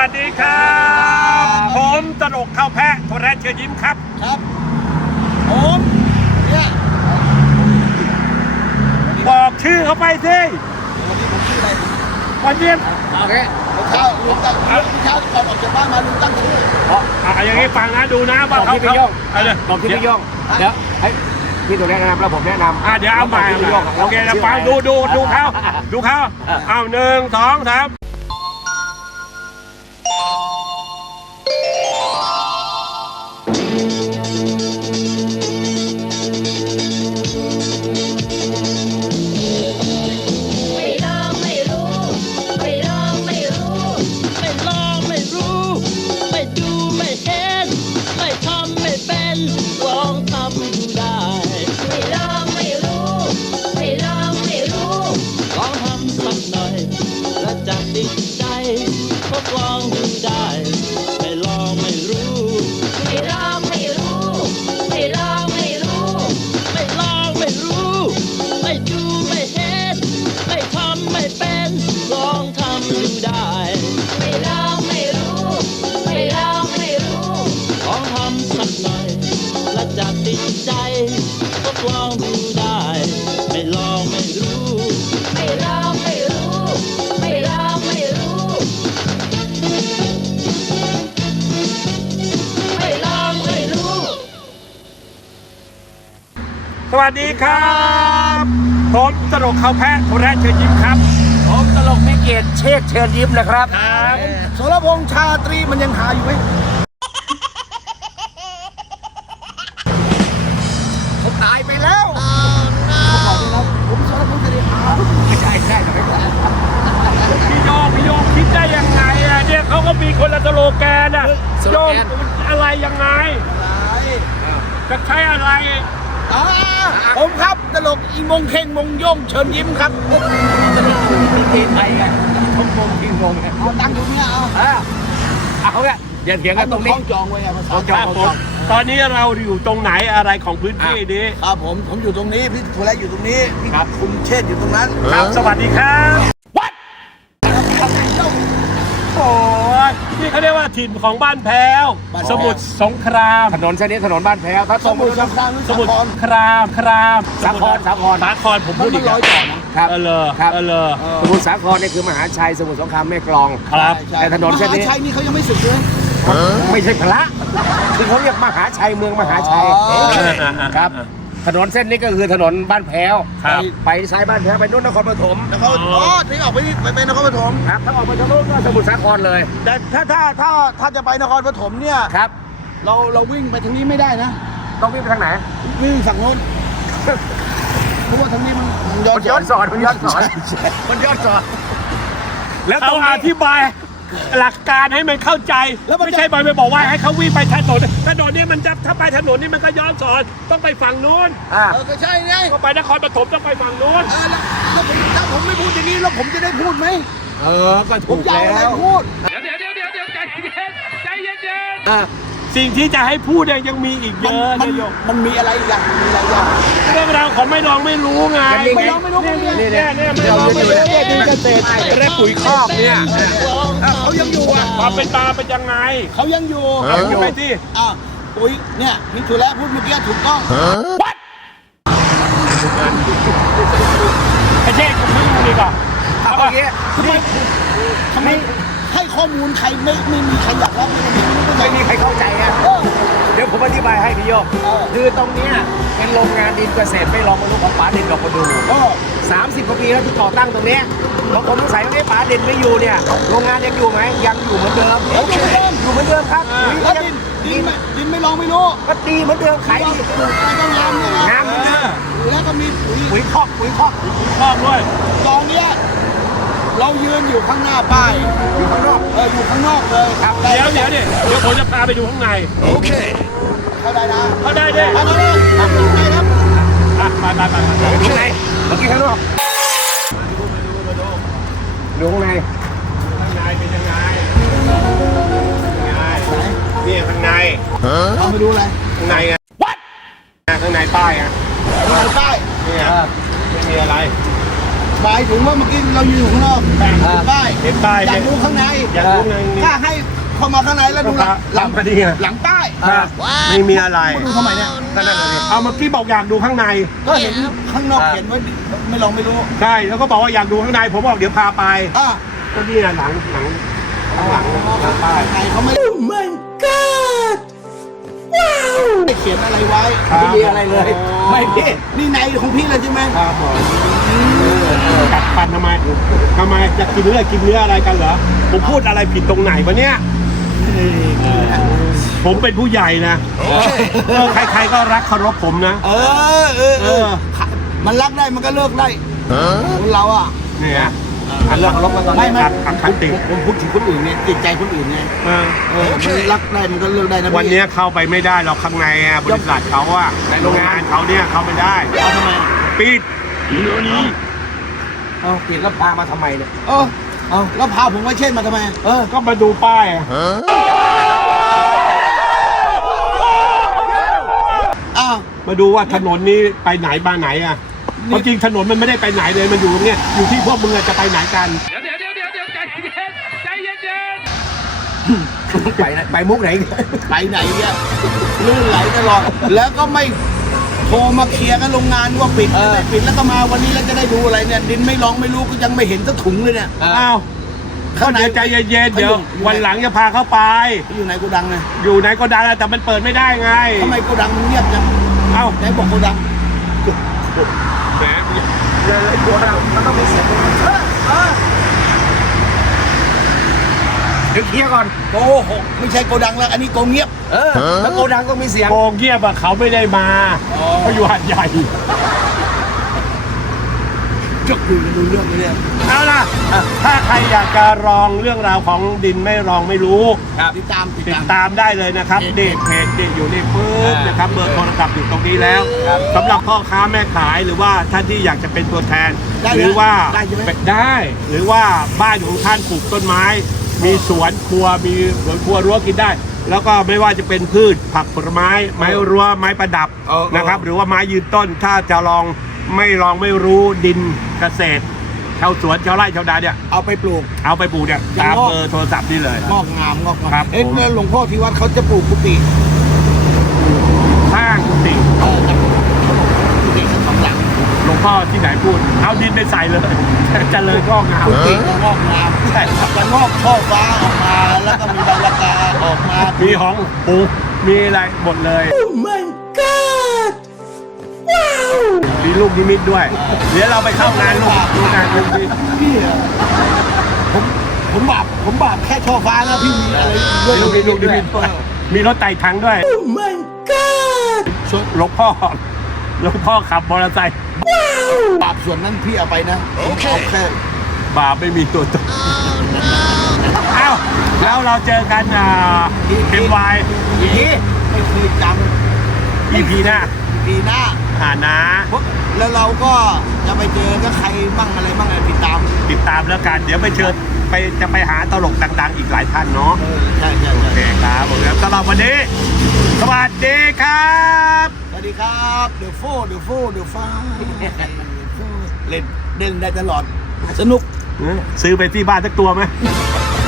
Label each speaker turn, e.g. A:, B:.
A: วัสดีครับผมตลกข้าวแพะโทรแรศเชิญยิ้มครับ
B: ครับผมเนี่ย
A: บอกชื่อเขาไปสิ
B: วันนี้ผมชื่ออะไร
A: วันนี้
B: โอเคเช้าลุงตั้งเช้าก่อนออกจากบ้านมาลุงตั้งชื่อ
A: อย่างนี้ฟังนะดูนะว่าเขา
C: บอกที่พี่ย่องเดี๋ยวพี่ตัวแนะนำแล้วผมแนะนำ
A: เดี๋ยวเอาใหม่โอเคนะฟังดูเขาเอา1 2 3สวัสดีครับผมตลกข้าวแพะโทรแรศเชิญยิ้มครับ
C: ผมตลกพิเกตเชษเชิญยิ้มนะครับ
B: สรพงษ์ชาตรีมันยังหาอยู่ไหมเขาตายไปแล้วผมสรพงษ์ชาตรี
C: ใช่
A: พี่โยงคิดได้ยังไงเนี่ยเขาก็มีคนละสโลแกนโยงอะไรยังไงจะใช้อะไร
B: ผมครับตลกอีมงเข่งมงโย่งเชิญยิ้มครับ
C: ตลกพิเกตไทยไงผมมงพิงง
B: เอาตั้งอยู่เนี่ย
C: เอาเนี่ยอย่าเถียงกันตรงนี้
B: จองไว้ครับ
A: ตอนนี้เราอยู่ตรงไหนอะไรของพื้นที่นี้
B: ครับผมอยู่ตรงนี้พี่โทรแรศอยู่ตรงนี้พี่คุณเชษอยู่ตรงนั้น
A: ครับสวัสดีครับโอ้ยนี่เขาเรียกว่าถิ่นของบ้านแพ้วสมุทรสงคราม
C: ถนนเส้นนี้ถนนบ้านแพ้วถ้า
B: สมุทรสงคราม
A: สมุทรคราม
C: สาคร
A: ผมพูดอีกแล้ว
C: ครับสมุทรสาครนี่คือมหาชัยสมุทรสงครามแม่กลอง
A: ครับ
C: แต่ถนนเส้นนี้
B: มหาชัยนี่เขายังไม่สึกเลย
C: ไม่ใช่พระคือเขาเรียกมหาชัยเมืองมหาชัยครับถนนเส้นนี้ก็คือถนนบ้านแพ้วไปซ้ายบ้านแพ้วไปนู่นนครปฐม
B: ถึงออกไปนครปฐม
C: ครับถ้าออกไปทางโน้นก็สมุทรสาครเลย
B: แต่ถ้าจะไปนครปฐมเนี่ย
C: ครับ
B: เราวิ่งไปทางนี้ไม่ได้นะ
C: ต้องวิ่งไปทางไหน
B: วิ่งฝั่งโน้นเพราะว่าทางนี้มัน
C: ย้อนสอน
A: แล้วต้องอธิบายหลักการให้มันเข้าใจไม่ใช่ไปบอกว่าให้เขาวิ่งไปถนนนี้มันจะถ้าไปถนนนี้มันก็ย้อนสอนต้องไปฝั่งนู้น
B: ก็ใช่ไง
A: ก็ไปนครปฐมต้องไปฝั่งนู้น
B: แล้วถ้าผมไม่พูดอย่างนี้แล้วผมจะได้พูดไหม
C: ก็ถูกแล้ว
A: พูดเดี๋ยวใจเย็นสิ่งที่จะให้พูดยังมีอีกเยอะนะโยม
B: มันมีอะไรอีกอย่าง
A: เรื่องราวของไม่ลองไม่รู้ไง
B: ไม่ลองไม่รู้
A: เนี่ยไม่ลองไม่รู้ที่เกษตรและปุ๋ยคอกเนี่ย
B: เขายังอยู่
A: ความเป็นมาเป็นยังไง
B: เขายังอยู่
A: ไปที่
B: ปุ๋ยเนี่ยพี่ถูกแล้วพูดเมื่อกี้ถูกต้อง
A: ไอ้เจ๊กูไม่รู้ดีกว่า
B: ทำไมให้ข้อมูลใครไม่มีใครอยากรับ
C: ไม่มีใครเข้าใจไงเดี๋ยวผมอธิบายให้พี่โยกคือตรงนี้เป็นโรงงานดินเกษตรไม่ลองมาดูของป๋าเด่นดอกประดู30 กว่าปีแล้วที่ก่อตั้งตรงนี้พอผมสงสัยว่าป๋าเด่นไม่อยู่เนี่ยโรงงานยังอยู่ไหมยังอยู่เหมือนเดิมอยู่เหมือนเดิมครับ
B: แล้วดินไม่ลองไม่รู้
C: ก็ดีเหมือนเดิมขายดี
B: ต้องงามเนี่ย
C: งาม
B: แล้วก็มี
C: ปุ๋ยคอก
A: ด้วย
B: ตอนนี้เรายืนอยู่ข้างหน้าป้าย
C: อยู่ข้างนอก
B: อยู่ข้างนอกเลย
A: ครับเดี๋ยวผมจะพาไปดูข้างใน
C: โอเค
B: เข้าได้นะ
A: เข้าได้ดิ
B: เข้าได้ครับไป
C: ข้างในเมื่อกี้ข้างนอกดูข้างใน
A: เป็นยังไงนี่ข้างใน
B: เราไปดูอะไร
A: ข้างในไงข้างในป้ายไง
B: ข้างในป้าย
A: นี่ไม่มีอะไร
B: หมายถึงว่าเมื่อกี้เราอยู่ข้างนอกเห็นป้าย
A: เห็นป้าย
B: อยากดูข้างใน
A: อยากรู้ไง
B: ถ้าให้เข้ามาข้างในแล้วดูหลัง
A: ก็ดีไง
B: หลังป้าย
A: ครับไม่มีอะไร
B: ดูทำไมเนี่ยก็นั่นเลย
A: เอาเมื่อกี้บอกอยากดูข้างใน
B: ก็เห็นข้างนอกเขียนไว้ไม่ลองไม่รู้
A: ใช่แล้วก็บอกว่าอยากดูข้างในผมบอกเดี๋ยวพาไป
B: อ่ะ
A: ก็นี่หลังป้าย
B: ไงเขาไม่
D: my god ว้าว
B: ได้เขียนอะไรไว้
C: ไม่มีอะไรเลย ไม่พี่
B: นี่ในของพี่เลยใช่ไหม
A: ครับผมกัดฟันทำไมจะกินเนื้ออะไรกันเหรอผมพูดอะไรผิดตรงไหนวะเนี่ยผมเป็นผู้ใหญ่นะใครๆก็รักเคารพผมนะ
B: เออมันรักได้มันก็เลิกได้คนเราอ่ะ
A: เนี่ย
C: เรื่องลบกันตอน
B: ไม่
C: นี้
B: ไม่
A: อคติ
B: ผมพูดถึงคนอื่นเนี่ยจิตใจคนอื่นไงมันรักได้มันก็เลิกได้นะ
A: วันนี้เข้าไปไม่ได้เราข้างในอะบริษัทเขาอะโรงงานเขาเนี่ยเข้าไม่ได้
B: เอาทำไม
A: ปิด
C: เอาเปลี่ยนแล้วพามาทำไมเนี่ย
B: เอาแล้วพาผมไว้เช่นมาทำไม
A: ก็มาดูป้ายอะ
B: อ้าว
A: มาดูว่าถนนนี้ไปไหนมาไหนอะเพราะจริงถนนมันไม่ได้ไปไหนเลยมันอยู่ตรงเนี้ยอยู่ที่พวกมึงอะจะไปไหนกัน
C: ไปไหนไปมุกไหน
B: ไปไหนเนี่ยลื่นไหลตลอดแล้วก็ไม่โทรมาเคลียร์กันโรงงานว่าปิดไม่ปิดแล้วก็มาวันนี้แล้วจะได้ดูอะไรเนี่ยดินไม่ร้องไม่รู้ก็ยังไม่เห็นสักถุงเลยเนี่ย
A: อ้าวเขาเดี๋ยวใจเย็นๆเดี๋ยววันหลังจะพาเข้าไป
B: อยู่ไหนโกดังไง
A: อยู่ไหนก็ดังแต่มันเปิดไม่ได้ไง
B: ทำไมโกดังมันเงียบจัง
A: เอ้า
B: ไหนบอกโกดัง
A: แหม
C: เลยตัวเรามันต้องมีเสียงเดี๋ยวเคลียร์ก่อน
B: โกหกไม่ใช่โกดังแล้วอันนี้โกเงียบ
C: แล้วโกดังต้องมีเสียง
A: โกงเงียบอะเขาไม่ได้มาเขาอยู่หัดใหญ่
B: จะคุยกันดูเรื่องนี้เนี่ย
A: เอาล่ะถ้าใครอยากจะลองเรื่องราวของดินไม่ลองไม่รู้
B: ติดตาม
A: ติดตามได้เลยนะครับเด็กเพจอยู่ในปึ๊บนะครับเบอร์โทรศัพท์อยู่ตรงนี้แล้วสำหรับพ่อค้าแม่ขายหรือว่าท่านที่อยากจะเป็นตัวแทน หรือว่า
B: ได้ใช่ไหม
A: ได้หรือว่าบ้านของท่านปลูกต้นไม้ มีสวนครัวมีสวนครัวรั้วกินได้ แล้วก็ไม่ว่าจะเป็นพืชผักผลไม้ไม้รั้วไม้ประดับนะครับหรือว่าไม้ยืนต้นถ้าจะลองไม่รู้ดินเกษตรชาวสวนชาวไร่ชาวนาเนี่ย
B: เอาไปปลูก
A: เอาไปปลูกเนี่ยตามเบอร์โทรศัพท์นี่เลย
B: งอกงามงอกงาม
A: ครับ
B: เอ๊ะ
A: ผม
B: แล้วหลวงพ่อที่วัดเขาจะปลูกกุฏิ
A: สร้างกุฏิ
B: กุฏิทั้งสองหลัง
A: หลวงพ่อที่ไหนพูดเอาดินไปใส่เลยเจริญงอกงาม
B: กุฏิก็งอกงามจะงอกช่อฟ้าออกมาแล้วก็มีใบละกาออกมา
A: มีห้องปลูกมีอะไรหมดเลย
D: oh my god ว้าว
A: มีลูกนิมิตด้วยเดี๋ยวเราไปเข้างานลูกดูงานลูกดิ
B: พี่อะผมบาปแค่ช่อฟ้านะพี่มีอะไรด้วย
A: มีลูกนิมิตด้วยมีรถไต่ถังด้วย
D: oh my god
A: หลวงพ่อขับมอเตอร์ไซค์
B: บาปส่วนนั้นพี่เอาไปนะเอาแค่
A: บาปไม่มีตัวตนเอ้าแล้วเราเจอกันเอ็มวาย
B: ไม่เคยจ
A: EP หน้า
B: ำปีหน้า
A: หานะ
B: แล้วเราก็จะไปเจอกับใครบ้างอะไรบ้างอะไรติดตาม
A: ติดตามแล้วกันเดี๋ยวไปเชิญจะไปหาตลกดังๆอีกหลายท่านเนาะ
B: ใช่
A: โอเคครับผมครับสำหรับวันนี้ สวัสดีครับ
B: สวัสดีครับเดอะโฟฟ้าเล่นเด่นได้ตลอดสนุก
A: ซื้อไปที่บ้านสักตัวไหม